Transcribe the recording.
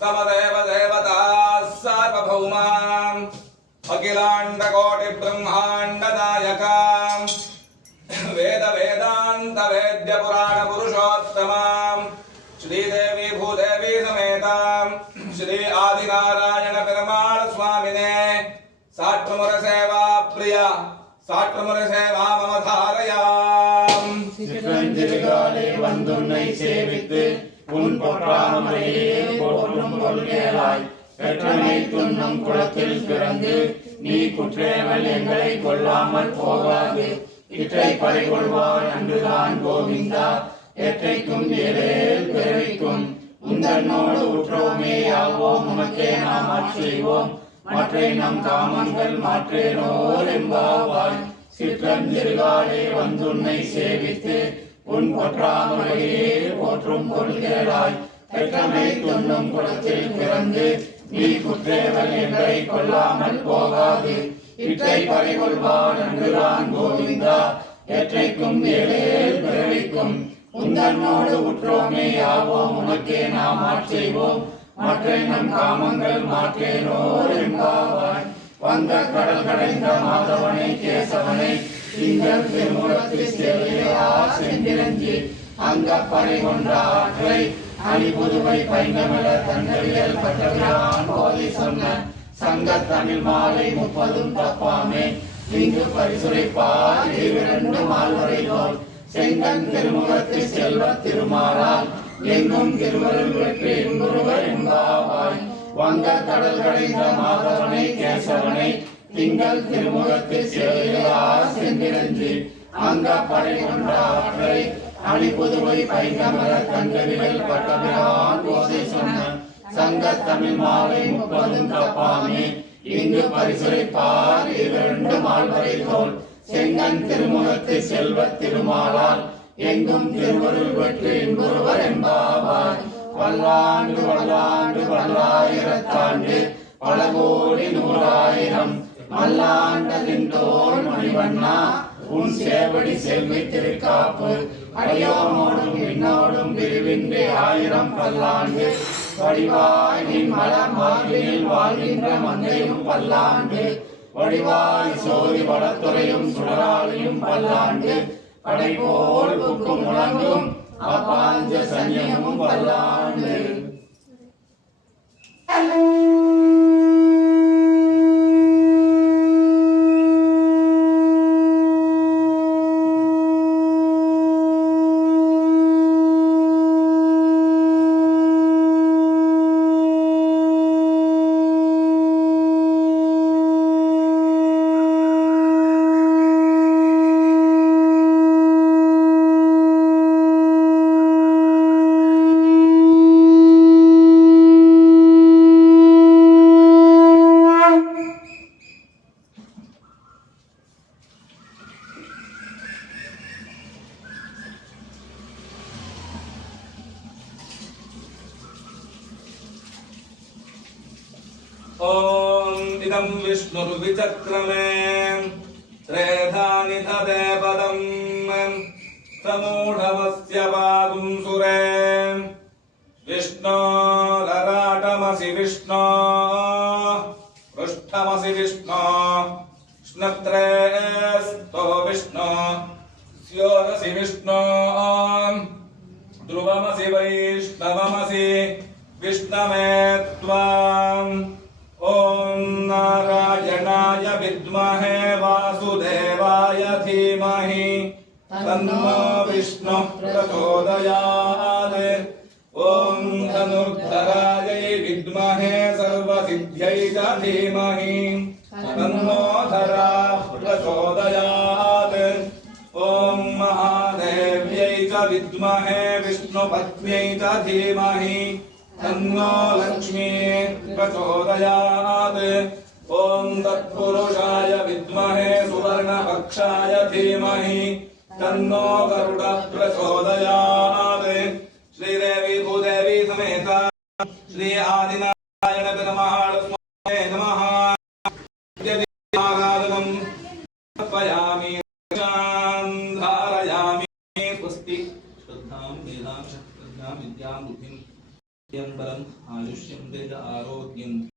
तमदेव देवताः सार्वभौमाम् अखिलाण्डकोटिब्रह्माण्डनायकाम् वेद वेदान्त वेद्य पुराण पुरुषोत्तमाम् श्रीदेवी भूदेवी समेताम् श्री आदिनारायण पेरुमाळ स्वामिने साट्मुर सेवा प्रिया साट्मुर सेवा मम धारयाम् சிற்றஞ்சிறுகாலே வந்துன்னை சேவித்து உன் பொற்றாமரையே போற்றும் கொள்கையாய் பெற்றமை துன்னும் குளத்தில் பிறந்து நீ குற்றேவல் எங்களை கொள்ளாமல் போகாது இற்றை பறிகொள்வான் அன்றுதான் கோவிந்தா எற்றைக்கும் ஏழேல் பிறவிக்கும் உந்தன்னோடு உற்றோமே ஆவோம் உமக்கே நாம் ஆட்செய்வோம் மற்றை நம் காமங்கள் மாற்றேனோர் என்பாவாய் சிற்றஞ்சிறுகாலே வந்துன்னை சேவித்து உன் பொற்றாமரையே போற்றும் கொள்கையாய் பெற்றமை துன்னும் குளத்தில் பிறந்து நீ குற்றேவல் எங்களை கொள்ளாமல் போகாது இற்றை பறிகொள்வான் அன்றுதான் கோவிந்தா எற்றைக்கும் ஏழேல் பிறவிக்கும் உந்தன்னோடு உற்றோமே ஆவோம் உனக்கே நாம் ஆட்செய்வோம் மற்றை நம் காமங்கள் மாற்றேனோர் என்பாவாய் வந்த கடல் கடைந்த மாதவனை கேசவனை திங்கள் திருமுகத்தில் செல்லையா செந்திரஞ்சி அங்க படை கொண்ட ஆற்றை அணி புதுவை பைங்கமல தன்னவியல் பட்டவிரான் போதை சொன்ன சங்க தமிழ் மாலை 30 தப்பாமே இங்கு பரிசுரைப்பார் 2 மால்வரை நோல் செங்கன் திருமுகத்தில் செல்வ திருமாலால் எங்கும் திருவருள் வெற்றி குருவர் என்பாவாய் வங்க கடல் கடைந்த மாதவனை கேசவனை திங்கள் திருமுகத்தில் செல்லையா செந்திரஞ்சி அங்க படை கொண்ட ஆற்றை அணி புதுவை பைங்கமல தங்கவியல் பட்டபிரான் போதை சொன்ன சங்க தமிழ் மாலை 30 தப்பாமே இங்கு பரிசுரைப்பார் 2 மால்வரை தோல் செங்கன் திருமுகத்தில் செல்வ திருமாலால் எங்கும் திருவருள் வெற்றி குருவர் என்பாவாய் பல்லாண்டு பல்லாண்டு பல்லாயிரத்தாண்டு பல கோடி நூறாயிரம் மல்லாண்டதின் தோல் மணிவண்ணா உன் சேவடி செல்வி திருக்காப்பு அடியோனோடும் விண்ணோடும் பிரிவின்றி 1000 பல்லாண்டு வடிவாய் நின் மலர் மார்பினில் வாழ்கின்ற மங்கையும் பல்லாண்டு வடிவாய் சோதி வடத்துறையும் சுடராளியும் பல்லாண்டு படைபோல் புக்கும் முழங்கும் அபாஞ்ச சன்னியமும் பல்லாண்டு ओम इदं विष्णुर्विचक्रमे त्रेधानि तदे पदं समूढमस्य पादुं सुरे विष्णो ललाटमसि विष्णो पृष्ठमसि विष्णो स्नत्रेस्तो विष्णो स्योरसि विष्णो ध्रुवमसि वैष्णवमसि विष्णवे त्वाम् ओम नारायणाय विद्महे वासुदेवाय धीमहि तन्नो विष्णुः प्रचोदयात् ओम धनुर्धराय विद्महे सर्वसिद्ध्यै च धीमहि तन्नो धरः प्रचोदयात् ओम महादेव्यै च विद्महे विष्णुपत्न्यै च धीमहि तन्नो लक्ष्मी प्रचोदयात् ओम तत्पुरुषाय विद्महे सुवर्णपक्षाय धीमहि तन्नो गरुड प्रचोदयात् श्रीदेवी भूदेवी समेता श्री आदिनारायण पेरुमाळ स्वामिने नमः आगादनं समर्पयामि धारयामि स्वस्ति श्रद्धां मेधां शक्तिं विद्यां बुद्धिं बलम् आयुष्यं तेज आरोग्यं